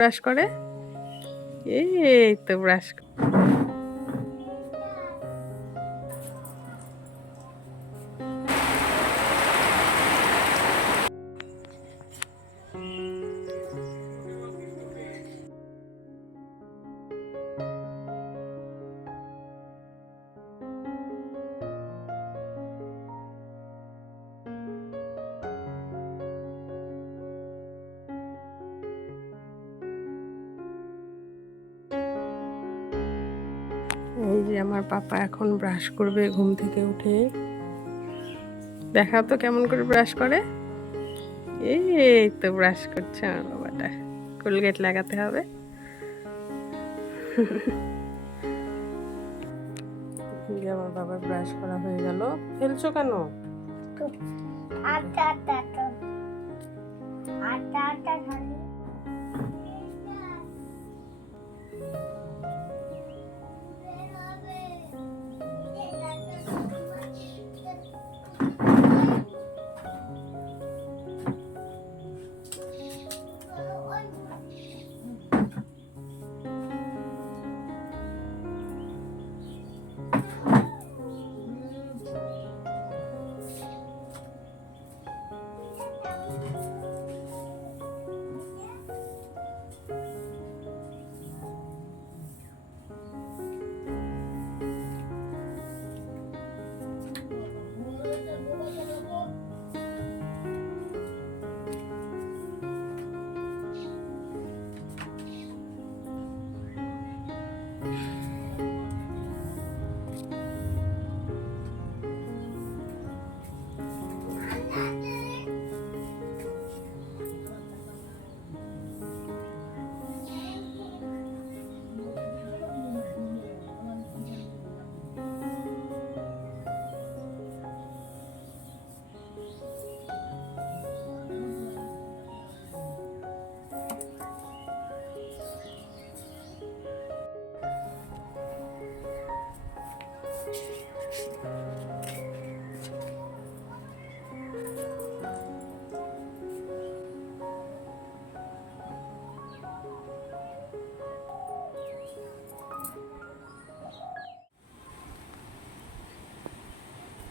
Brush করে, এই তো ব্রাশ। এই যে আমার পাপা এখন ব্রাশ করবে ঘুম থেকে উঠে। দেখাও তো কেমন করে ব্রাশ করে। এই তো ব্রাশ করছে আমার বাবাটা, কোলগেট লাগাতে হবে। আমার বাবার ব্রাশ করা হয়ে গেল। ফেলছো কেন? আটা আটা আটা আটা খালি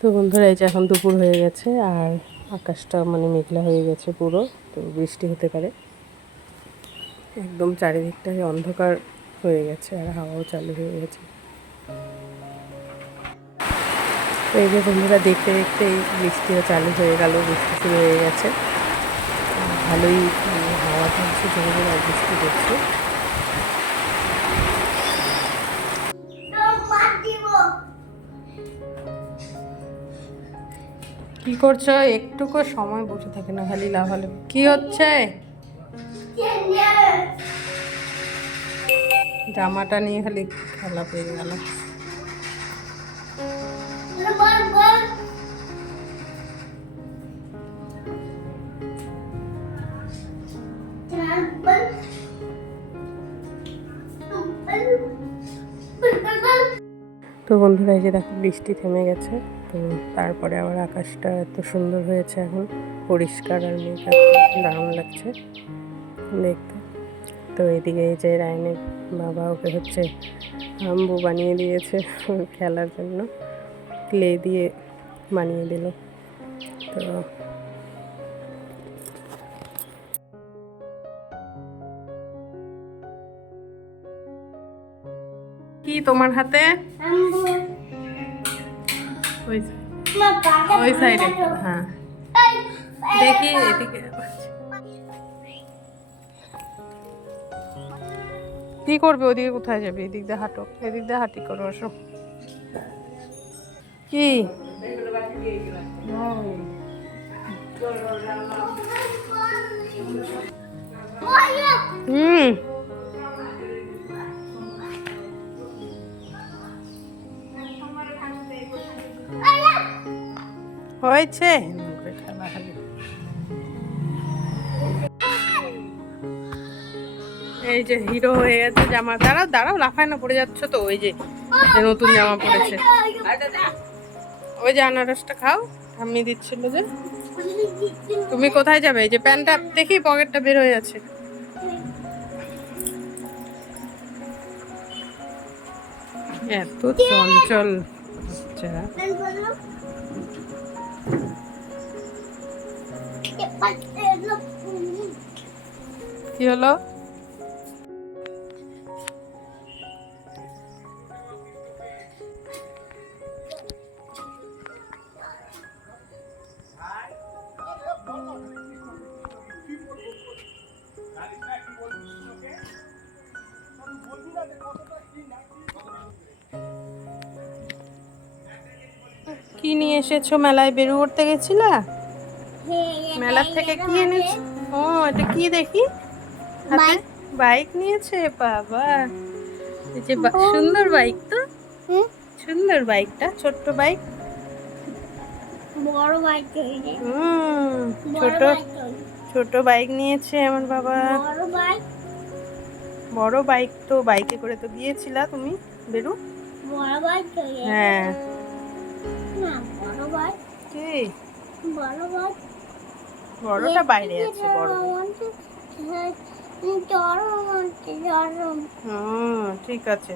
তো বন্ধুরা, এই যে এখন দুপুর হয়ে গেছে আর আকাশটা মেঘলা হয়ে গেছে পুরো, তো বৃষ্টি হতে পারে। একদম চারিদিকটাই অন্ধকার হয়ে গেছে আর হাওয়াও চালু হয়ে গেছে। তো এই যে বন্ধুরা, দেখতে দেখতে এই বৃষ্টিও চালু হয়ে গেল, বৃষ্টি শুরু হয়ে গেছে। ভালোই হাওয়া চলছে, জোরে জোরে আর বৃষ্টি দেখছে। কি করছো? একটুকু সময় বসে থাকে না, খালি লাফালাফি। কি হচ্ছে? জামাটা নিয়ে খালি খেলা পেয়ে গেল। তো বন্ধুরা, এই যে দেখো বৃষ্টি থেমে গেছে। তো তারপরে আবার আকাশটা এত সুন্দর হয়েছে, এখন পরিষ্কার আর মেঘটা দারুণ লাগছে দেখতে। তো এদিকে এই যে রায়নের বাবা ওকে হচ্ছে হাম্বু বানিয়ে দিয়েছে খেলার জন্য, ক্লে দিয়ে বানিয়ে দিল। তো কি তোমার হাতে? ওই সাইডে, হ্যাঁ দেখি এদিকে। কি করবে? ওদিকে কোথায় যাবে? এদিক দিয়ে হাঁটো, এদিক দিয়ে হাঁটি করো, আসো। কি হুম হয়েছে? এই যে হিরো হয়ে গেছে জামা। দাঁড়াও দাঁড়াও, লাফায় না, পড়ে যাচ্ছ তো। ওই যে নতুন জামা পড়েছে, ওই যে আনারসটা খাও, ঠাম্মি দিচ্ছিল যে। তুমি কোথায় যাবে? এই যে প্যান্টটা দেখি পকেটটা বের হয়ে আছে। এত চঞ্চল বাচ্চারা। কি হলো? কি নিয়ে এসেছো? মেলায় বেরু করতে গেছিলা? মেলার থেকে কি এনেছো? ও এটা কি দেখি? বাইক নিয়েছে বাবা। এই যে সুন্দর বাইক তো, সুন্দর বাইকটা, ছোট্ট বাইক। বড় বাইক ছোট ছোট বাইক নিয়েছে আমার বাবা। বড় বাইক তো, বাইকে করে তো গিয়েছিলা তুমি বেরু? বড় বাইক হ্যাঁ। না বড় বাইক কি? বড় বাইক বড়টা বাইরে আছে। বড় ঠিক আছে।